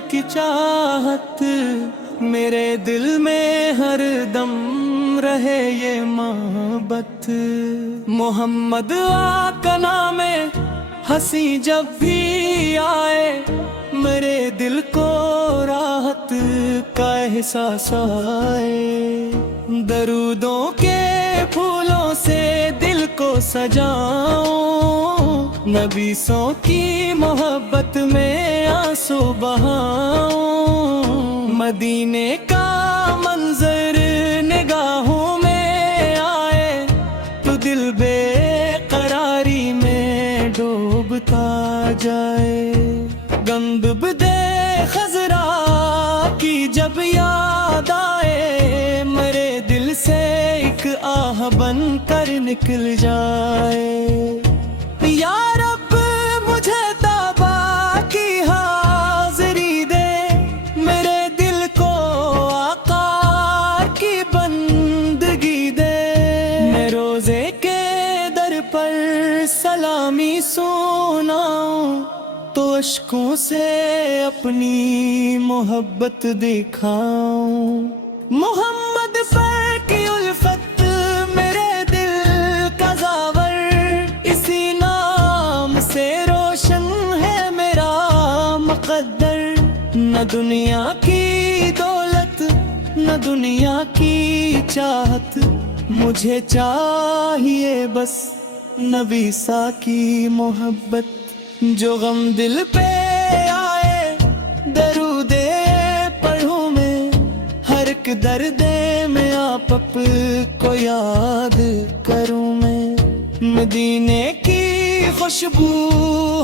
کی چاہت، میرے دل میں ہر دم رہے یہ محبت۔ محمد آقا نام ہنسی جب بھی آئے، میرے دل کو راحت کا احساس آئے۔ درودوں کے پھولوں سے دل کو سجاؤں، نبی سو کی محبت میں آنسو بہاؤں۔ مدینے کا منظر نگاہوں میں آئے تو دل بے قراری میں ڈوبتا جائے۔ گند بدے خضرا کی جب یاد آئے، میرے دل سے ایک آہ بن کر نکل جائے۔ یا رب مجھے توبہ کی حاضری دے، میرے دل کو آقا کی بندگی دے۔ میں روزے کے در پر سلامی سناؤں تو اشکوں سے اپنی محبت دکھاؤں۔ محمد پر کی الفت میرے دل کا زاور، اسی نام سے روشن ہے میرا مقدر۔ نہ دنیا کی دولت نہ دنیا کی چاہت، مجھے چاہیے بس نبی سا کی محبت۔ جو غم دل پہ آئے درود پڑھوں میں، ہر ایک درد میں آپ کو یاد کروں میں۔ مدینے کی خوشبو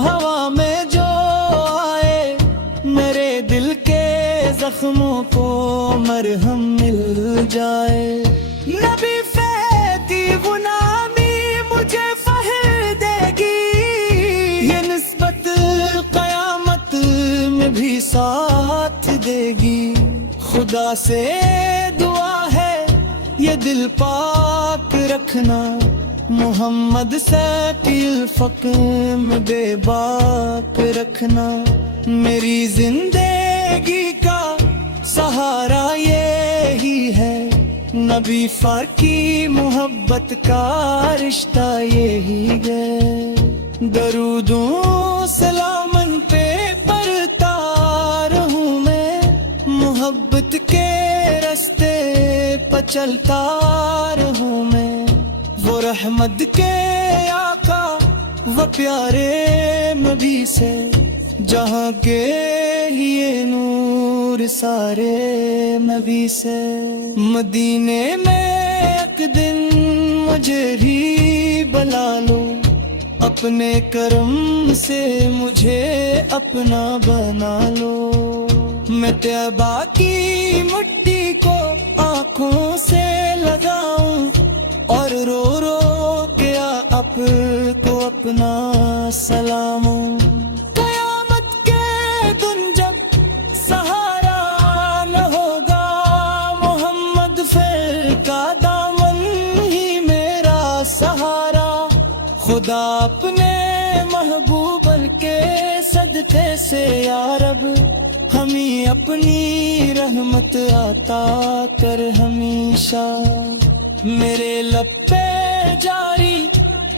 ہوا میں جو آئے، میرے دل کے زخموں کو مرہم مل جائے۔ نبی فیتی غلامی مجھے فخر دے گی، یہ نسبت قیامت میں بھی ساتھ دے گی۔ خدا سے دعا ہے یہ دل پاک رکھنا، محمد سے کی الفت میں بے باک رکھنا۔ میری زندگی کا سہارا یہی ہے، نبی پاک کی محبت کا رشتہ یہی ہے۔ درودوں سلامن پہ پڑھتا رہوں میں، محبت کے راستے پہ چلتا رہوں میں۔ وہ رحمت کے آقا وہ پیارے نبی سے، جہاں کے یہ نور سارے نبی سے۔ مدینے میں ایک دن مجھے بھی بلا لو، اپنے کرم سے مجھے اپنا بنا لو۔ میں طیبہ کی مٹی کو آنکھوں سے لگاؤں، اور رو رو کے آپ کو اپنا سلاموں۔ قیامت کے دن جب سہارا نہ ہوگا، محمد پھر کا دامن ہی میرا سہارا۔ خدا اپنے محبوب کے صدقے سے یا رب، ہمیں اپنی رحمت عطا کر ہمیشہ۔ میرے لب پہ جاری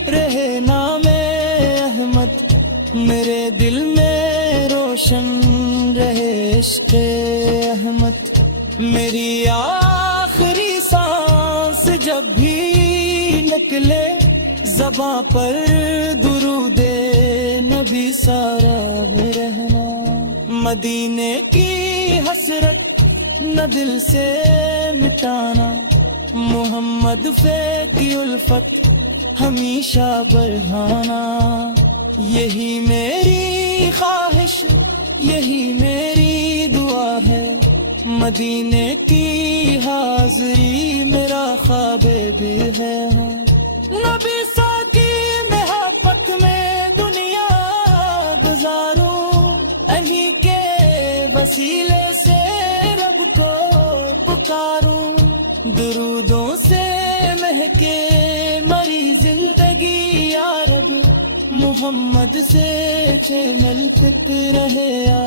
رہے نام احمد، میرے دل میں روشن رہے عشق احمد۔ میری آخری سانس جب بھی نکلے، زباں پر درود نبی سارا رہنا۔ مدینے کی حسرت نہ دل سے مٹانا، محمد پہ کی الفت ہمیشہ بڑھانا۔ یہی میری خواہش یہی میری دعا ہے، مدینے کی حاضری میرا خواب بھی ہے۔ نبی ساتھی محبت میں دنیا گزاروں، انہی کے وسیلے سے رب کو پکاروں۔ درودوں سے مہکے مری زندگی یا رب، محمد سے چینل فکر رہے یا